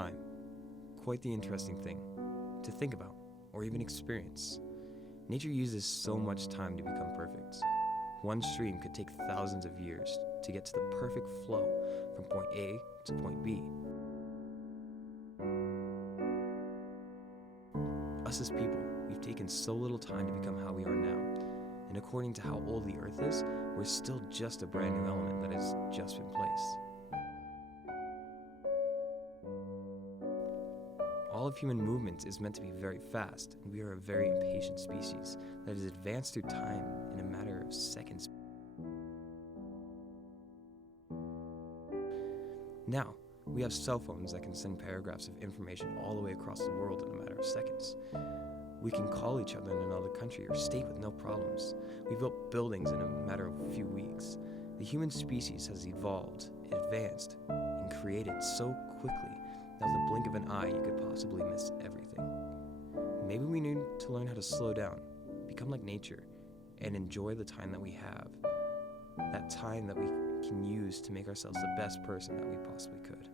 Time. Quite the interesting thing to think about or even experience. Nature uses so much time to become perfect. One stream could take thousands of years to get to the perfect flow from point A to point B. Us as people, we've taken so little time to become how we are now. And according to how old the Earth is, we're still just a brand new element that has just been placed. All of human movement is meant to be very fast, and we are a very impatient species that has advanced through time in a matter of seconds. Now, we have cell phones that can send paragraphs of information all the way across the world in a matter of seconds. We can call each other in another country or state with no problems. We built buildings in a matter of a few weeks. The human species has evolved, advanced, and created so quickly that with the blink of an eye you could possibly miss everything. Maybe we need to learn how to slow down, become like nature, and enjoy the time that we have. That time that we can use to make ourselves the best person that we possibly could.